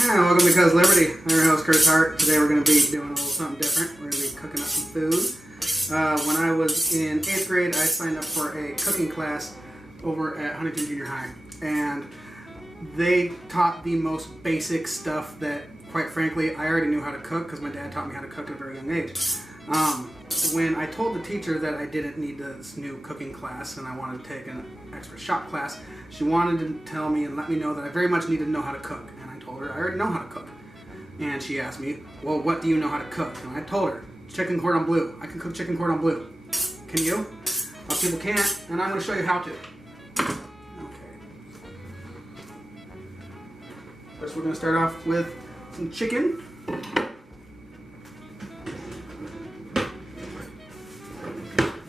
And welcome to Cuz Liberty. I'm your host, Curtis Hart. Today we're going to be doing a little something different. We're going to be cooking up some food. When I was in 8th grade, I signed up for a cooking class over at Huntington Junior High. And they taught the most basic stuff that, quite frankly, I already knew how to cook because my dad taught me how to cook at a very young age. When I told the teacher that I didn't need this new cooking class and I wanted to take an extra shop class, she wanted to tell me and let me know that I very much needed to know how to cook. And I told her I already know how to cook. And she asked me, well, what do you know how to cook? And I told her, chicken cordon bleu. I can cook chicken cordon bleu. Can you? A lot of people can't, and I'm going to show you how to. Okay. First we're going to start off with some chicken.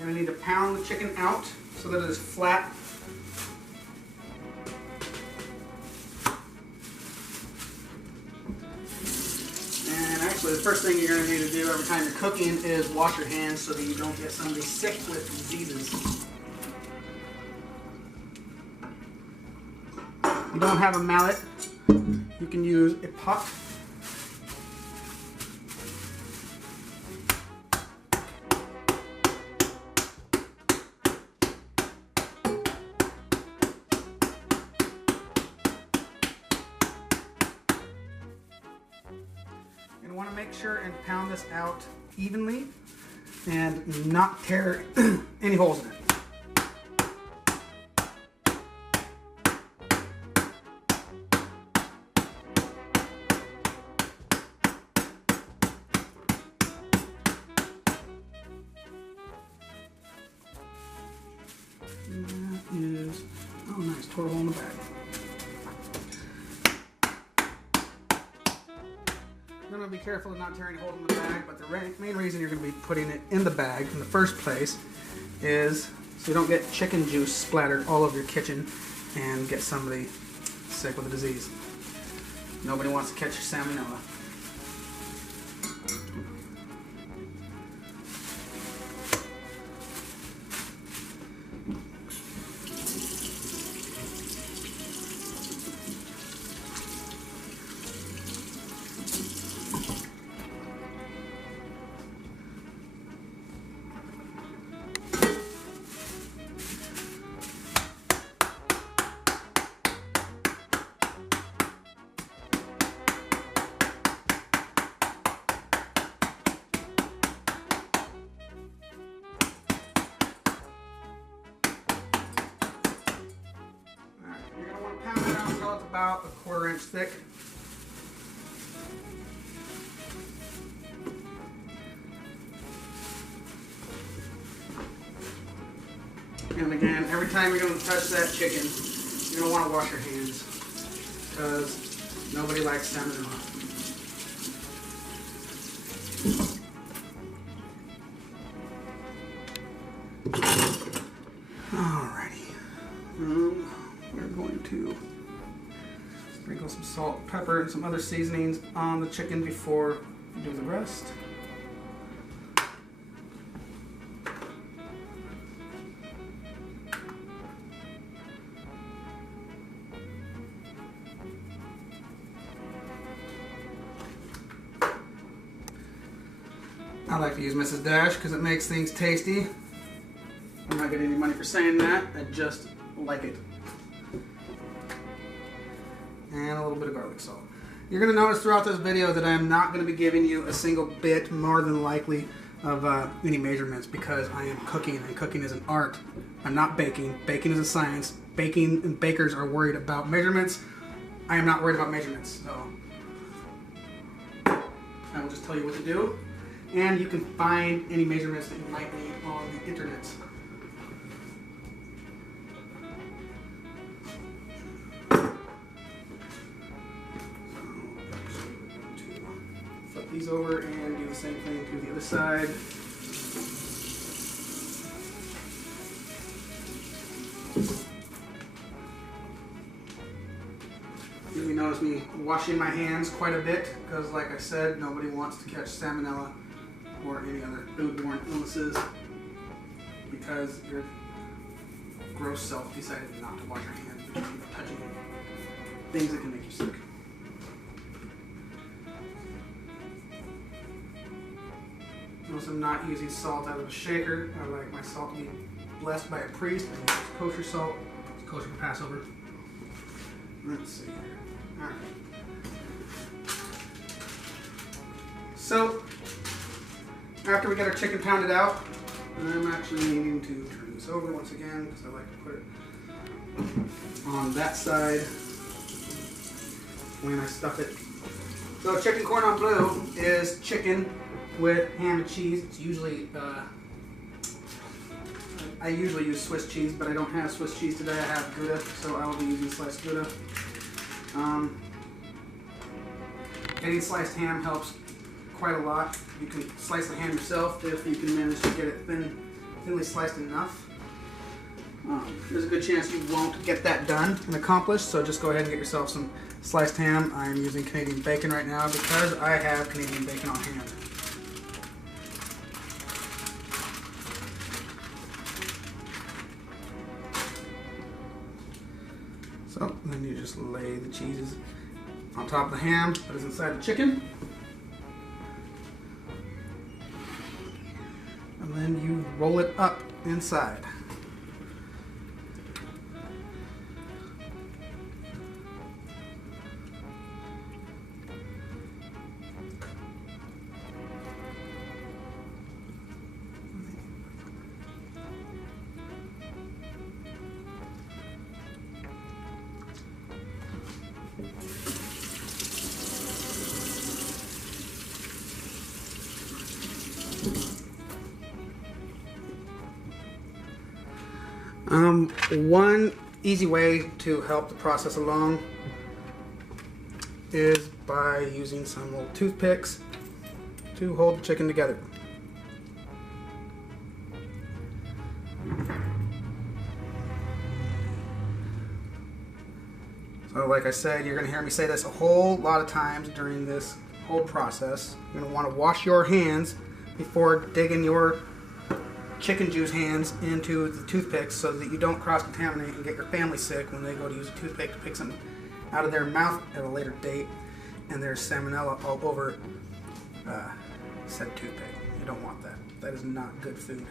I need to pound the chicken out so that it is flat. And actually, the first thing you're going to need to do every time you're cooking is wash your hands so that you don't get somebody sick with diseases. If you don't have a mallet, you can use a pot. You want to make sure and pound this out evenly and not tear any holes in it. And that is, oh nice, tore a hole in the bag. You're going to be careful of not tearing a hole in the bag, but the main reason you're going to be putting it in the bag in the first place is so you don't get chicken juice splattered all over your kitchen and get somebody sick with a disease. Nobody wants to catch salmonella. About a 1/4 inch thick. And again, every time you're going to touch that chicken, you're going to want to wash your hands because nobody likes salmonella. Alrighty. We're going to sprinkle some salt, pepper, and some other seasonings on the chicken before we do the rest. I like to use Mrs. Dash because it makes things tasty. I'm not getting any money for saying that, I just like it. And a little bit of garlic salt. You're going to notice throughout this video that I am not going to be giving you a single bit, more than likely, of any measurements because I am cooking, and cooking is an art. I'm not baking. Baking is a science. Baking and bakers are worried about measurements. I am not worried about measurements, so I will just tell you what to do. And you can find any measurements that you might need on the internet. Flip these over and do the same thing to the other side. You notice me washing my hands quite a bit because, like I said, nobody wants to catch salmonella or any other foodborne illnesses because your gross self decided not to wash your hands because you keep touching things that can make you sick. Notice I'm not using salt out of a shaker. I like my salt to be blessed by a priest. I use kosher salt. It's kosher for Passover. Let's see here. Alright. So, after we get our chicken pounded out, I'm actually needing to turn this over once again because I like to put it on that side when I stuff it. So chicken cordon bleu is chicken with ham and cheese. It's usually, I usually use Swiss cheese, but I don't have Swiss cheese today. I have Gouda, so I will be using sliced Gouda. Getting sliced ham helps quite a lot. You can slice the ham yourself if you can manage to get it thinly sliced enough. There's a good chance you won't get that done and accomplished, so just go ahead and get yourself some sliced ham. I'm using Canadian bacon right now because I have Canadian bacon on hand. So then you just lay the cheeses on top of the ham that is inside the chicken. And then you roll it up inside. One easy way to help the process along is by using some little toothpicks to hold the chicken together. So like I said, you're going to hear me say this a whole lot of times during this whole process. You're going to want to wash your hands before digging your chicken juice hands into the toothpicks so that you don't cross-contaminate and get your family sick when they go to use a toothpick to pick something out of their mouth at a later date and there's salmonella all over said toothpick. You don't want that. That is not good food.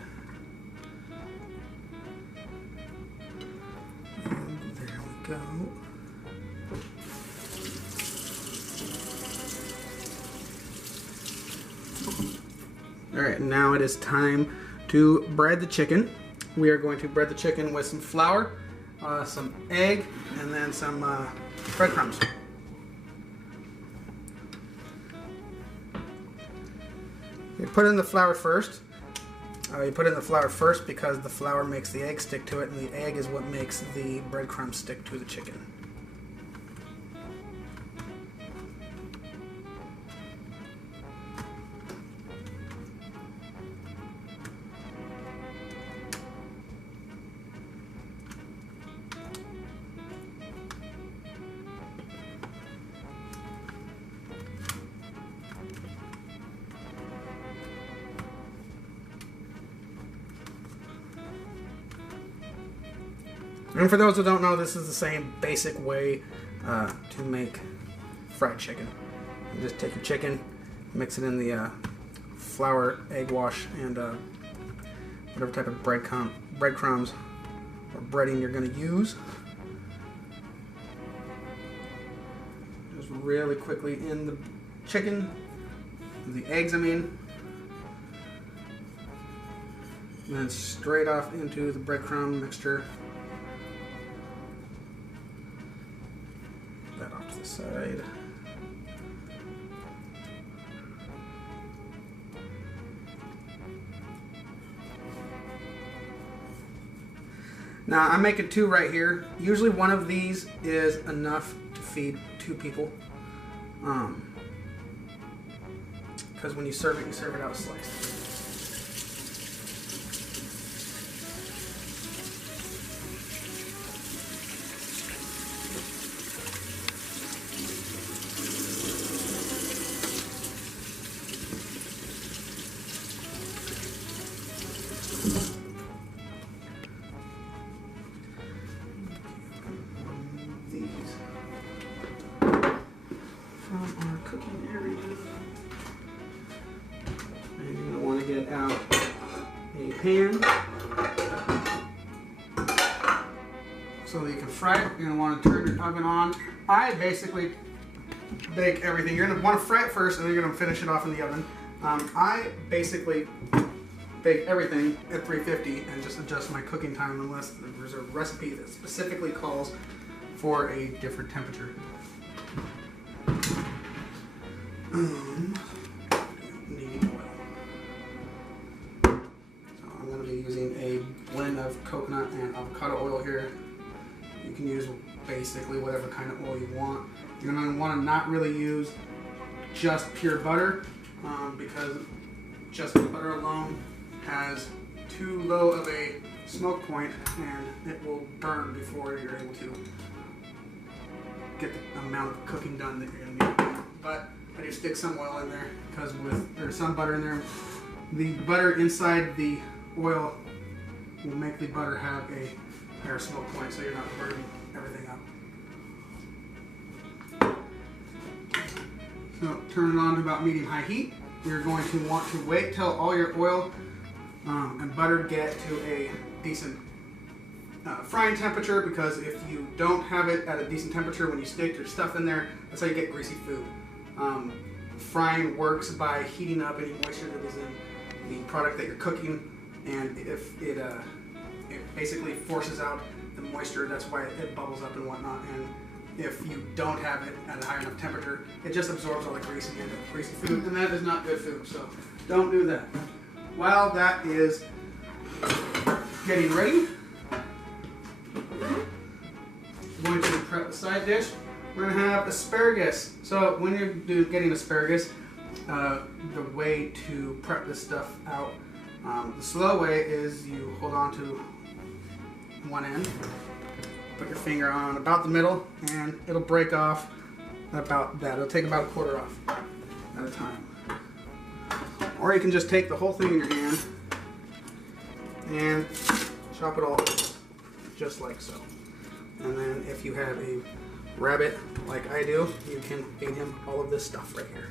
And there we go. Alright, now it is time to bread the chicken. We are going to bread the chicken with some flour, some egg, and then some breadcrumbs. You put in the flour first. You put in the flour first because the flour makes the egg stick to it, and the egg is what makes the breadcrumbs stick to the chicken. And for those who don't know, this is the same basic way to make fried chicken. You just take your chicken, mix it in the flour, egg wash, and whatever type of breadcrumbs or breading you're going to use. Just really quickly in the chicken, the eggs I mean, and then straight off into the breadcrumb mixture. That off to the side. Now I'm making two right here. Usually one of these is enough to feed two people. Because when you serve it out sliced. From our cooking area. And you're going to want to get get out a pan so that you can fry it. You're going to want to turn your oven on. I basically bake everything. You're going to want to fry it first, and then you're going to finish it off in the oven. I basically bake everything at 350 and just adjust my cooking time unless there's a recipe that specifically calls for a different temperature. Need oil. So I'm going to be using a blend of coconut and avocado oil here. You can use basically whatever kind of oil you want. You're going to want to not really use just pure butter because just butter alone has too low of a smoke point and it will burn before you're able to get the amount of cooking done that you're going to need. But I do stick some oil in there because there's some butter in there. The butter inside the oil will make the butter have a higher smoke point so you're not burning everything up. So turn it on to about medium-high heat. You're going to want to wait till all your oil and butter get to a decent frying temperature, because if you don't have it at a decent temperature when you stick your stuff in there, that's how you get greasy food. Frying works by heating up any moisture that is in the product that you're cooking, and if it basically forces out the moisture, that's why it bubbles up and whatnot. And if you don't have it at a high enough temperature, it just absorbs all the grease and you end up with greasy food, and that is not good food, so don't do that. While that is getting ready, we're going to prep the side dish. We're going to have asparagus. So when you're getting asparagus, the way to prep this stuff out, the slow way is you hold on to one end, put your finger on about the middle, and it'll break off about that. It'll take about a quarter off at a time. Or you can just take the whole thing in your hand and chop it all just like so. And then if you have a rabbit like I do, you can feed him all of this stuff right here.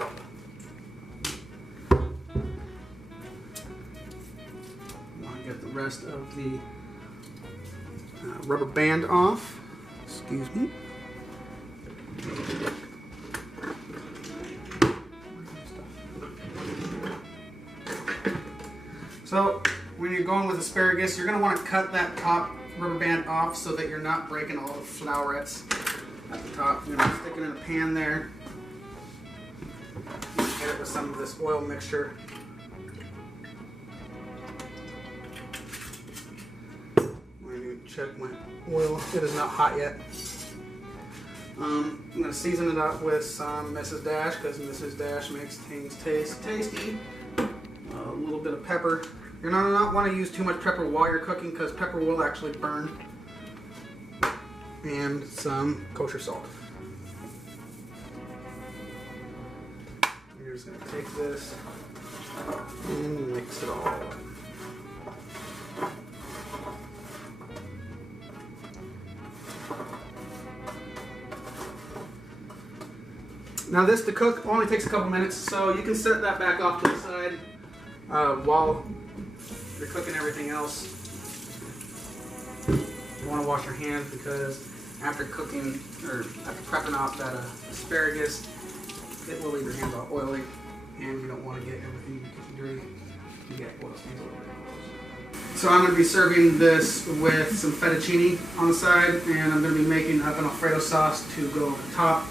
I want to get the rest of the rubber band off. Excuse me. So when you're going with asparagus, you're going to want to cut that top rubber band off so that you're not breaking all the flowerets at the top. You're going to stick it in a pan there. Get it with some of this oil mixture. When you check my oil, it is not hot yet. I'm going to season it up with some Mrs. Dash because Mrs. Dash makes things taste tasty. A little bit of pepper. You're going to not want to use too much pepper while you're cooking because pepper will actually burn. And some kosher salt. You're just going to take this and mix it all up. Now this to cook only takes a couple minutes, so you can set that back off to the side while you're cooking everything else. You want to wash your hands because after cooking or after prepping off that asparagus, it will leave your hands all oily, and you don't want to get everything in your kitchen dirty. You get oil stains over there. So I'm going to be serving this with some fettuccine on the side, and I'm going to be making up an Alfredo sauce to go over the top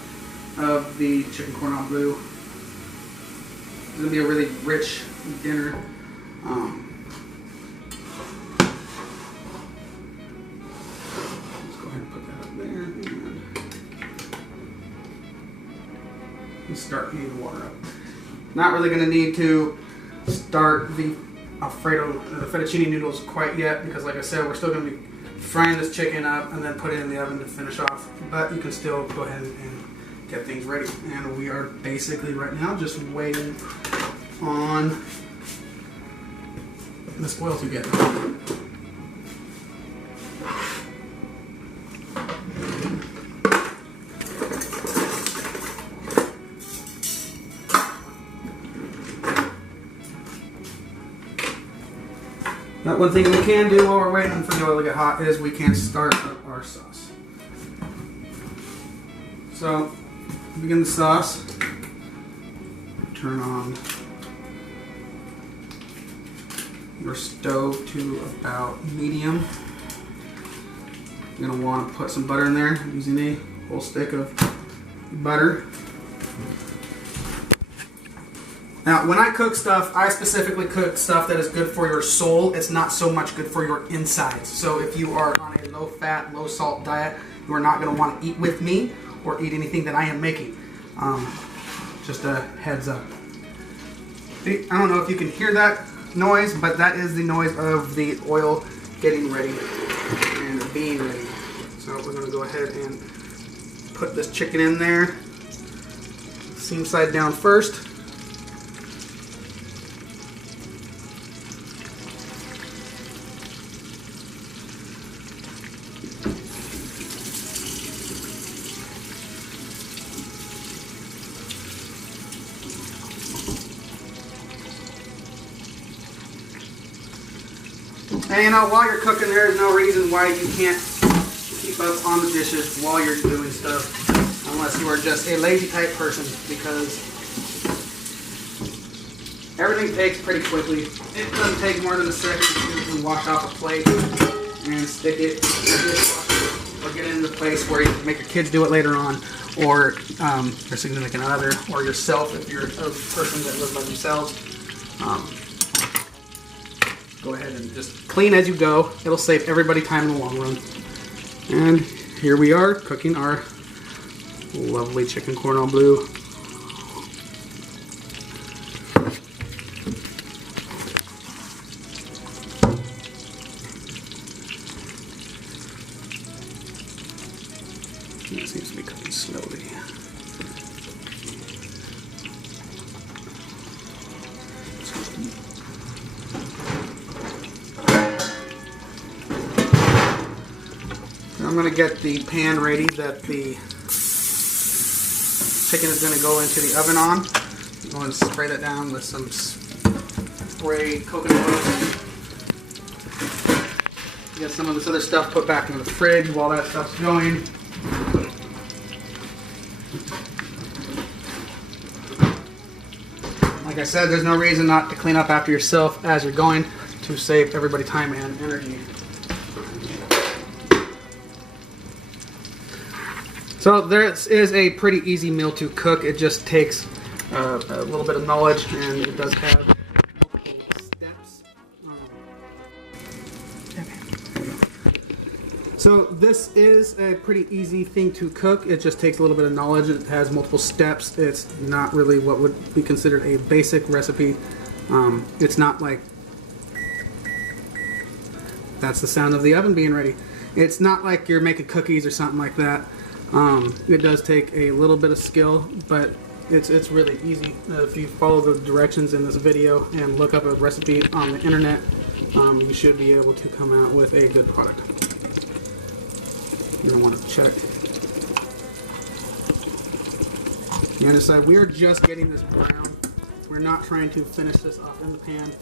of the chicken cordon bleu. It's going to be a really rich dinner. Let's go ahead and put that up there and start heating the water up. Not really going to need to start the Alfredo, the fettuccine noodles quite yet because, like I said, we're still going to be frying this chicken up and then put it in the oven to finish off. But you can still go ahead and get things ready. And we are basically right now just waiting on this oil to get But one thing we can do while we're waiting for the oil to get hot is we can start up our sauce. So, begin the sauce. Turn on your stove to about medium. You're going to want to put some butter in there, using a whole stick of butter. Now, when I cook stuff, I specifically cook stuff that is good for your soul. It's not so much good for your insides. So if you are on a low-fat, low-salt diet, you are not going to want to eat with me or eat anything that I am making. Just a heads up. I don't know if you can hear that noise, but that is the noise of the oil getting ready and being ready. So we're going to go ahead and put this chicken in there. Seam side down first. And you know, while you're cooking, there's no reason why you can't keep up on the dishes while you're doing stuff, unless you are just a lazy type person, because everything takes pretty quickly. It doesn't take more than a second to wash off a plate and stick it in the dishwasher, or get it in the place where you can make your kids do it later on, or your significant other, or yourself if you're a person that lives by themselves. Go ahead and just clean as you go. It'll save everybody time in the long run. And here we are cooking our lovely chicken cordon bleu. It seems to be cooking slowly. I'm going to get the pan ready that the chicken is going to go into the oven on. I'm going to spray that down with some spray coconut oil. Get some of this other stuff put back into the fridge while that stuff's going. Like I said, there's no reason not to clean up after yourself as you're going, to save everybody time and energy. So this is a pretty easy meal to cook. It just takes a little bit of knowledge, and it does have multiple steps. So this is a pretty easy thing to cook. It just takes a little bit of knowledge. It has multiple steps. It's not really what would be considered a basic recipe. It's not like... That's the sound of the oven being ready. It's not like you're making cookies or something like that. It does take a little bit of skill, but it's really easy. If you follow the directions in this video and look up a recipe on the internet, you should be able to come out with a good product. You're going to want to check the other side. We are just getting this brown. We're not trying to finish this off in the pan.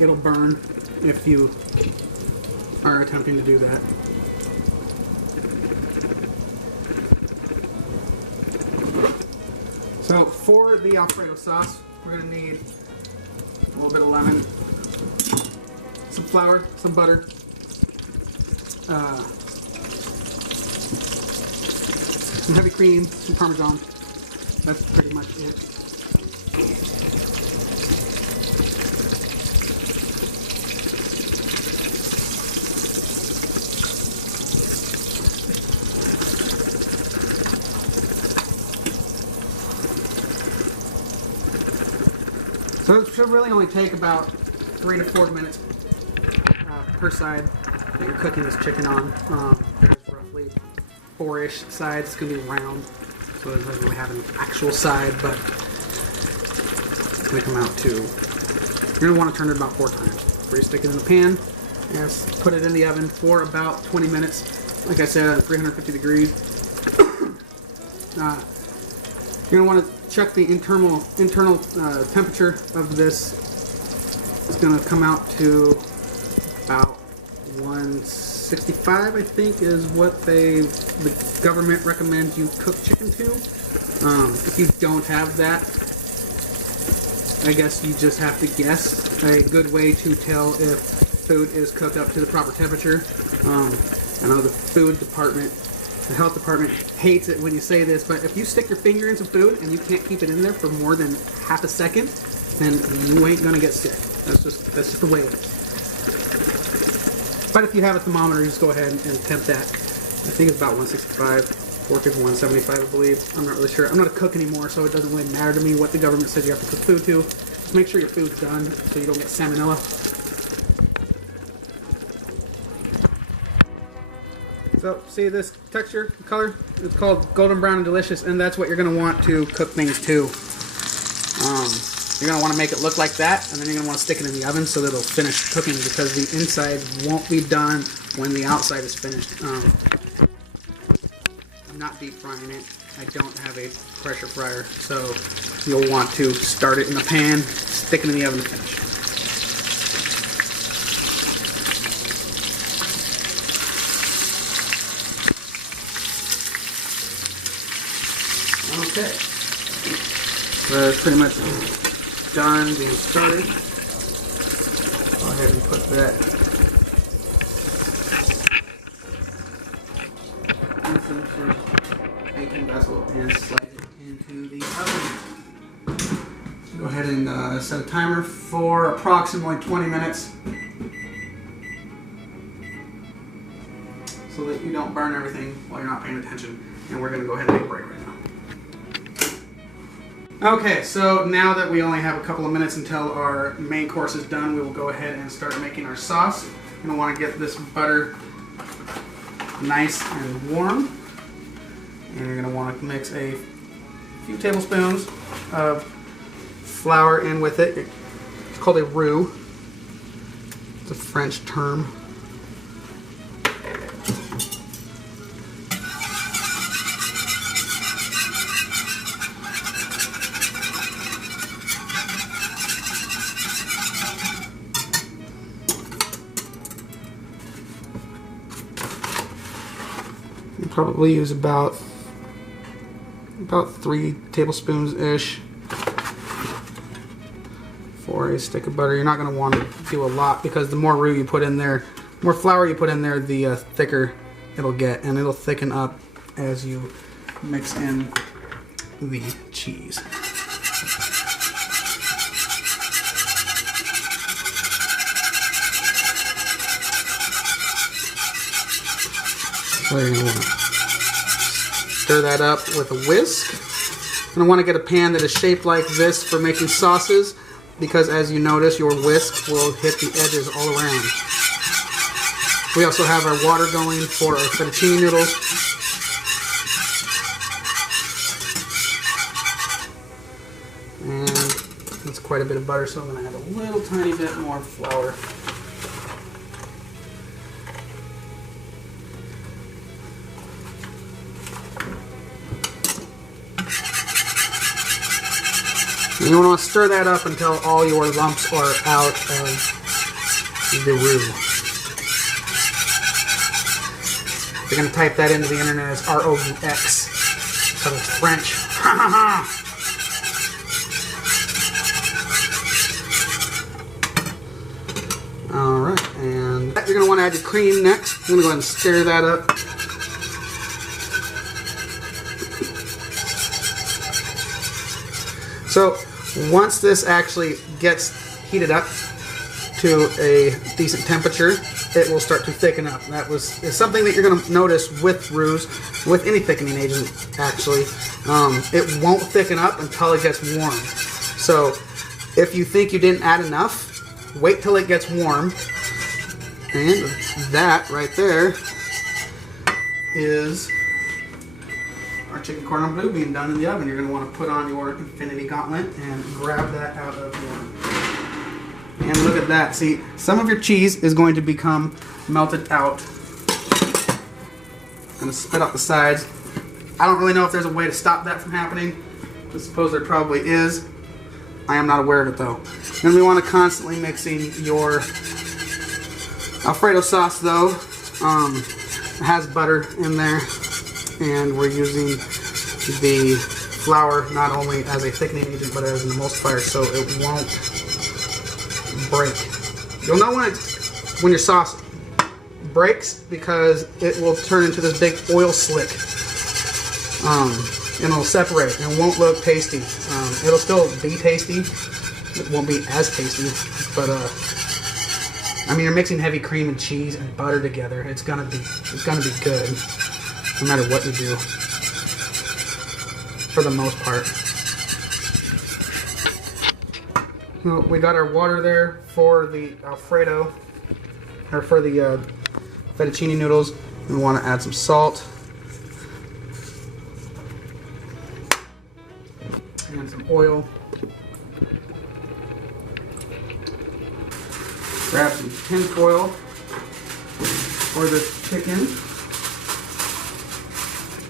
It'll burn if you are attempting to do that. So for the Alfredo sauce, we're going to need a little bit of lemon, some flour, some butter, some heavy cream, some Parmesan. That's pretty much it. So it should really only take about 3 to 4 minutes per side that you're cooking this chicken on. There's roughly 4-ish sides. It's going to be round, so it doesn't really have an actual side, but it's going to come out to... You're going to want to turn it about 4 times. Before you stick it in the pan and put it in the oven for about 20 minutes. Like I said, at 350 degrees. You're going to want to check the internal temperature of this. It's going to come out to 165, I think, is what the government recommends you cook chicken to. If you don't have that, I guess you just have to guess. A good way to tell if food is cooked up to the proper temperature. I know the food department, the health department hates it when you say this, but if you stick your finger in some food and you can't keep it in there for more than half a second, then you ain't gonna get sick. That's just the way it is. But if you have a thermometer, just go ahead and temp that. I think it's about 165, pork is 175, I believe. I'm not really sure. I'm not a cook anymore, so it doesn't really matter to me what the government says you have to cook food to. Just make sure your food's done so you don't get salmonella. So, see this texture, color? It's called golden brown and delicious, and that's what you're going to want to cook things to. You're going to want to make it look like that, and then you're going to want to stick it in the oven so that it'll finish cooking, because the inside won't be done when the outside is finished. I'm not deep frying it. I don't have a pressure fryer, so you'll want to start it in the pan, stick it in the oven to finish. Okay, so it's pretty much done being started. Go ahead and put that into the baking vessel and slide it into the oven. Go ahead and set a timer for approximately 20 minutes so that you don't burn everything while you're not paying attention. And we're going to go ahead and take a break right now. Okay, so now that we only have a couple of minutes until our main course is done, we will go ahead and start making our sauce. You're going to want to get this butter nice and warm. And you're going to want to mix a few tablespoons of flour in with it. It's called a roux. It's a French term. Probably use about 3 tablespoons ish for a stick of butter. You're not going to want to do a lot, because the more roux you put in there, the more flour you put in there, the thicker it'll get, and it'll thicken up as you mix in the cheese. So you're going to want to stir that up with a whisk. You're going to want to get a pan that is shaped like this for making sauces, because as you notice, your whisk will hit the edges all around. We also have our water going for our fettuccine noodles. And that's quite a bit of butter, so I'm going to add a little tiny bit more flour. And you want to stir that up until all your lumps are out of the roux. You're going to type that into the internet as R-O-U-X, because it's French. Alright, and you're going to want to add your cream next. I'm going to go ahead and stir that up. So once this actually gets heated up to a decent temperature, it will start to thicken up. That is something that you're going to notice with roux, with any thickening agent actually. It won't thicken up until it gets warm. So if you think you didn't add enough, wait till it gets warm. And that right there is our chicken cordon bleu being done in the oven. You're going to want to put on your infinity gauntlet and grab that out of the oven. And look at that. See, some of your cheese is going to become melted out. I'm going to spit out the sides. I don't really know if there's a way to stop that from happening. I suppose there probably is. I am not aware of it though. Then we want to constantly mixing your Alfredo sauce though has butter in there, and we're using the flour not only as a thickening agent but as an emulsifier, so it won't break. You'll know when your sauce breaks because it will turn into this big oil slick, and it'll separate and it won't look tasty. It'll still be tasty, it won't be as tasty, but I mean, you're mixing heavy cream and cheese and butter together. It's gonna be good, no matter what you do, for the most part. Well, we got our water there for the Alfredo, or for the fettuccine noodles. We want to add some salt and some oil. Grab some tin foil for the chicken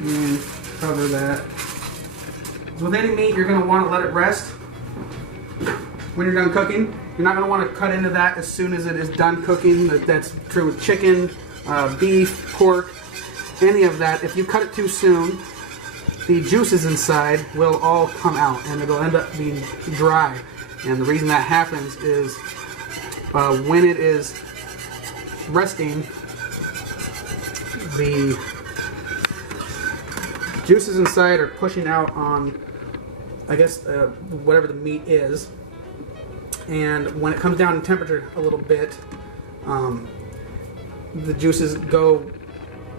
and cover that. With any meat, you're going to want to let it rest when you're done cooking. You're not going to want to cut into that as soon as it is done cooking. That's true with chicken, beef, pork, any of that. If you cut it too soon, the juices inside will all come out and it'll end up being dry. And the reason that happens is when it is resting, the juices inside are pushing out on, I guess, whatever the meat is. And when it comes down in temperature a little bit, the juices go,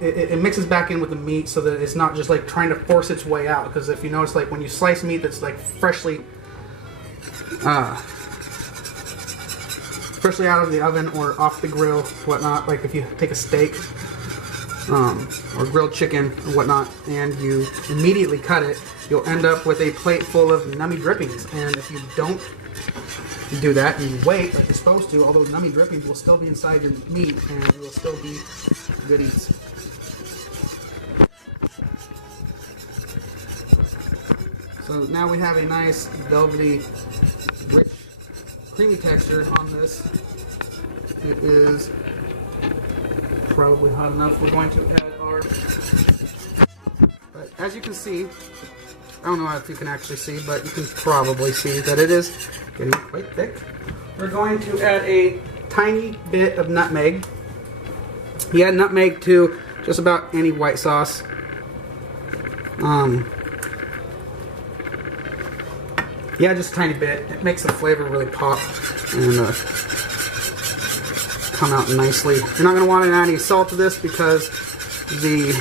it mixes back in with the meat so that it's not just like trying to force its way out. Because if you notice, like when you slice meat that's like freshly out of the oven or off the grill, whatnot, like if you take a steak or grilled chicken or whatnot and you immediately cut it, you'll end up with a plate full of nummy drippings. And if you don't do that and you wait like you're supposed to, all those nummy drippings will still be inside your meat and it will still be good eats. So now we have a nice velvety, rich, creamy texture on this. It is probably hot enough. We're going to add our, but as you can see, I don't know if you can actually see, but you can probably see that it is getting quite thick. We're going to add a tiny bit of nutmeg. You add nutmeg to just about any white sauce. Yeah, just a tiny bit. It makes the flavor really pop and come out nicely. You're not going to want to add any salt to this because the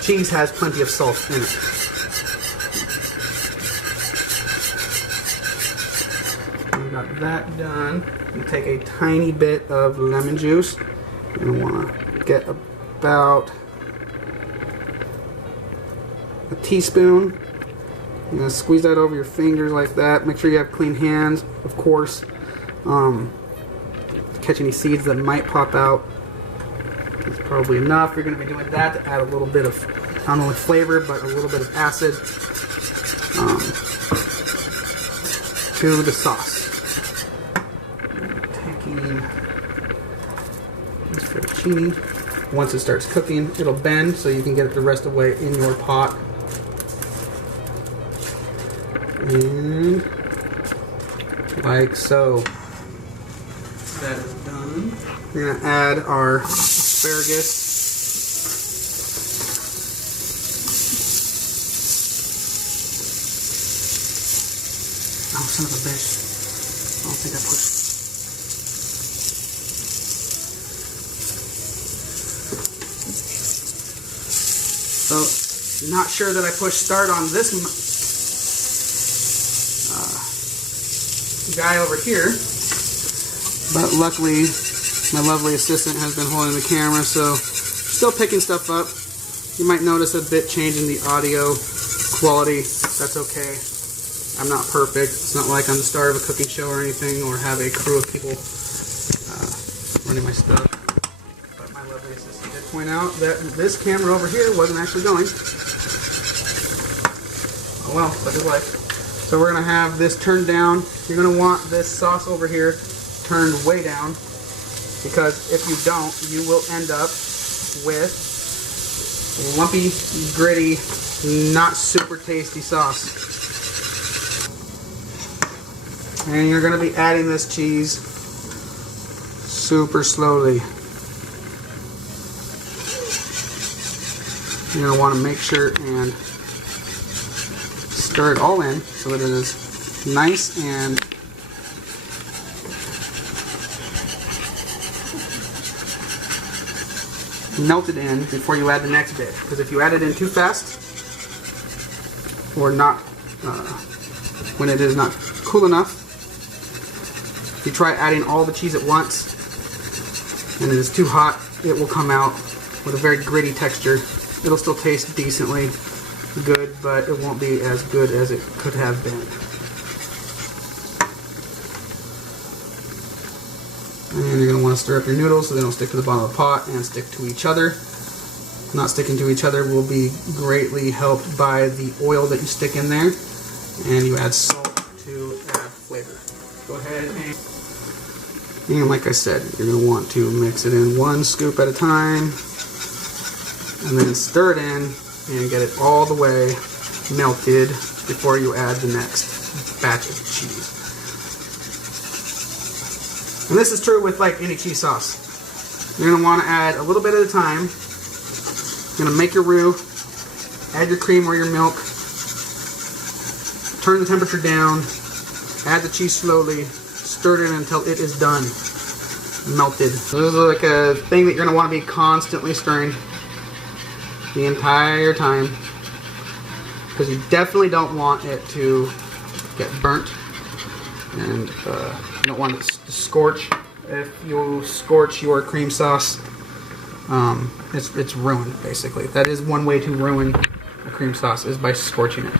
cheese has plenty of salt in it. We got that done. You take a tiny bit of lemon juice. You're going to want to get about a teaspoon. You're going to squeeze that over your fingers like that. Make sure you have clean hands, of course. Catch any seeds that might pop out. That's probably enough. You're going to be doing that to add a little bit of, not only flavor, but a little bit of acid to the sauce. Taking this fettuccine. Once it starts cooking, it'll bend so you can get it the rest of the way in your pot. And like so. That is done. We're going to add our asparagus. Oh, son of a bitch. I don't think I pushed. So, not sure that I pushed start on this guy over here, but luckily my lovely assistant has been holding the camera, so still picking stuff up. You might notice a bit change in the audio quality. That's okay. I'm not perfect. It's not like I'm the star of a cooking show or anything, or have a crew of people running my stuff. But my lovely assistant did point out that this camera over here wasn't actually going. Oh well, such is life. So we're going to have this turned down. You're going to want this sauce over here turned way down. because if you don't, you will end up with lumpy, gritty, not super tasty sauce. And you're going to be adding this cheese super slowly. You're going to want to make sure and stir it all in so that it is nice and melted in before you add the next bit. Because if you add it in too fast, or not, when it is not cool enough, if you try adding all the cheese at once and it is too hot, it will come out with a very gritty texture. It'll still taste decently good, but it won't be as good as it could have been. And you're going to want to stir up your noodles so they don't stick to the bottom of the pot and stick to each other. Not sticking to each other will be greatly helped by the oil that you stick in there, and you add salt to add flavor. Go ahead and like I said, you're going to want to mix it in one scoop at a time, and then stir it in and get it all the way melted before you add the next batch of cheese. And this is true with like any cheese sauce. You're going to want to add a little bit at a time. You're going to make your roux, add your cream or your milk, turn the temperature down, add the cheese slowly, stir it in until it is done, melted. So this is like a thing that you're going to want to be constantly stirring the entire time, because you definitely don't want it to get burnt, and you don't want it to scorch. If you scorch your cream sauce, it's ruined, basically. That is one way to ruin a cream sauce, is by scorching it.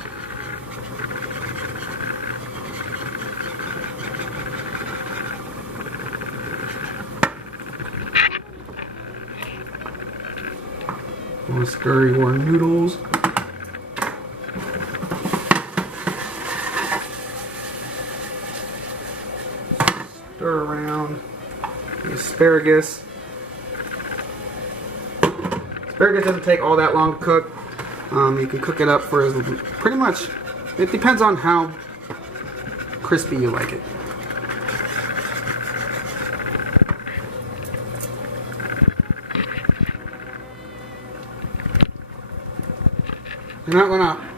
We'll stir your noodles. Stir around the asparagus. Asparagus doesn't take all that long to cook. You can cook it up for pretty much, it depends on how crispy you like it.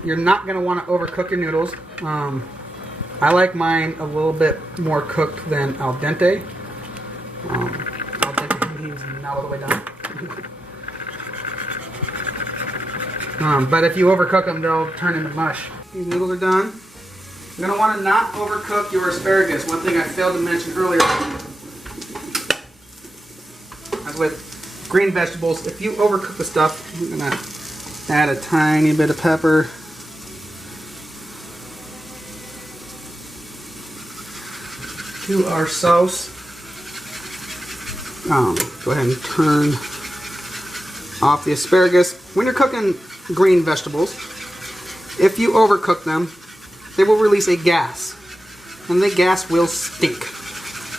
You're not gonna want to overcook your noodles. I like mine a little bit more cooked than al dente. Al dente means not all the way done. But if you overcook them, they'll turn into mush. These noodles are done. You're gonna want to not overcook your asparagus. One thing I failed to mention earlier, as with green vegetables, if you overcook the stuff, you're gonna add a tiny bit of pepper. To our sauce. Go ahead and turn off the asparagus. When you're cooking green vegetables, if you overcook them, they will release a gas, and the gas will stink.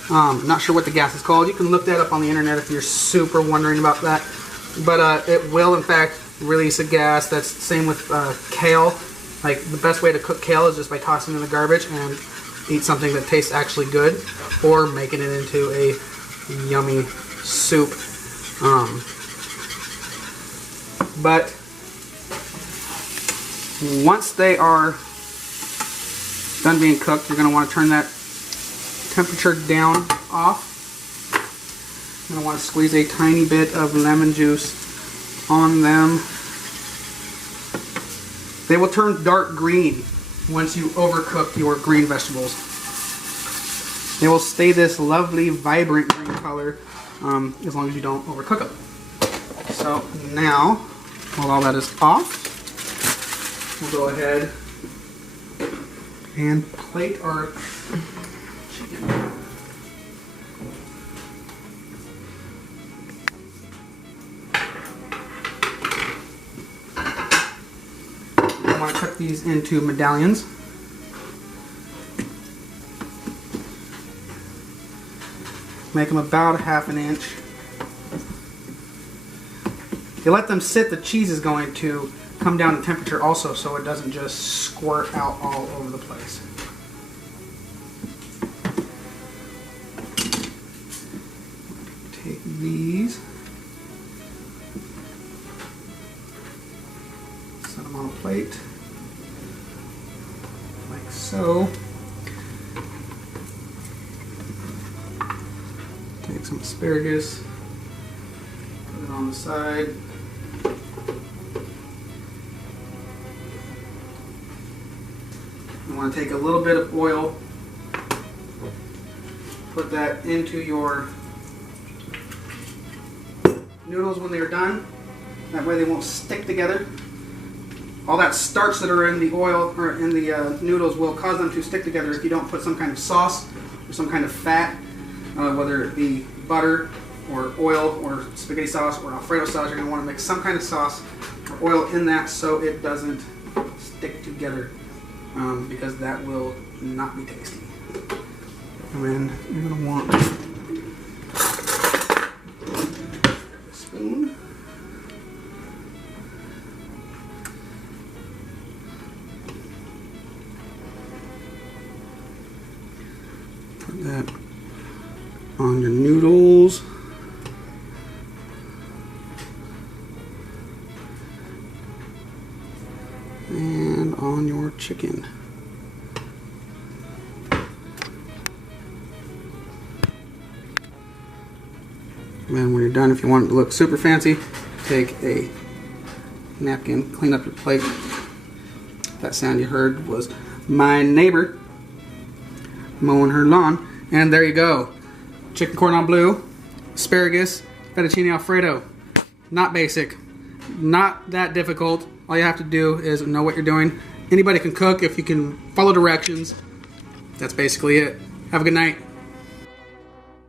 Not sure what the gas is called. You can look that up on the internet if you're super wondering about that. But it will, in fact, release a gas. That's the same with kale. Like, the best way to cook kale is just by tossing it in the garbage and eat something that tastes actually good, or making it into a yummy soup. But once they are done being cooked, you're going to want to turn that temperature down off. You're going to want to squeeze a tiny bit of lemon juice on them. They will turn dark green once you overcook your green vegetables. They will stay this lovely, vibrant green color as long as you don't overcook them. So now, while all that is off, we'll go ahead and plate our chicken. I want to cut these into medallions. Make them about 1/2 inch. You let them sit, the cheese is going to come down in temperature also, so it doesn't just squirt out all over the place. Take these, set them on a plate, like so. Take some asparagus, put it on the side. You want to take a little bit of oil, put that into your noodles when they're done. That way they won't stick together. All that starch that are in the oil or in the noodles will cause them to stick together if you don't put some kind of sauce or some kind of fat, whether it be butter or oil or spaghetti sauce or Alfredo sauce. You're going to want to mix some kind of sauce or oil in that so it doesn't stick together, because that will not be tasty. And then you're going to want a spoon. Put that on your noodles. And on your chicken. And then when you're done, if you want it to look super fancy, take a napkin, clean up your plate. That sound you heard was my neighbor mowing her lawn. And there you go. Chicken cordon bleu, asparagus, fettuccine Alfredo. Not basic, not that difficult. All you have to do is know what you're doing. Anybody can cook if you can follow directions. That's basically it. Have a good night.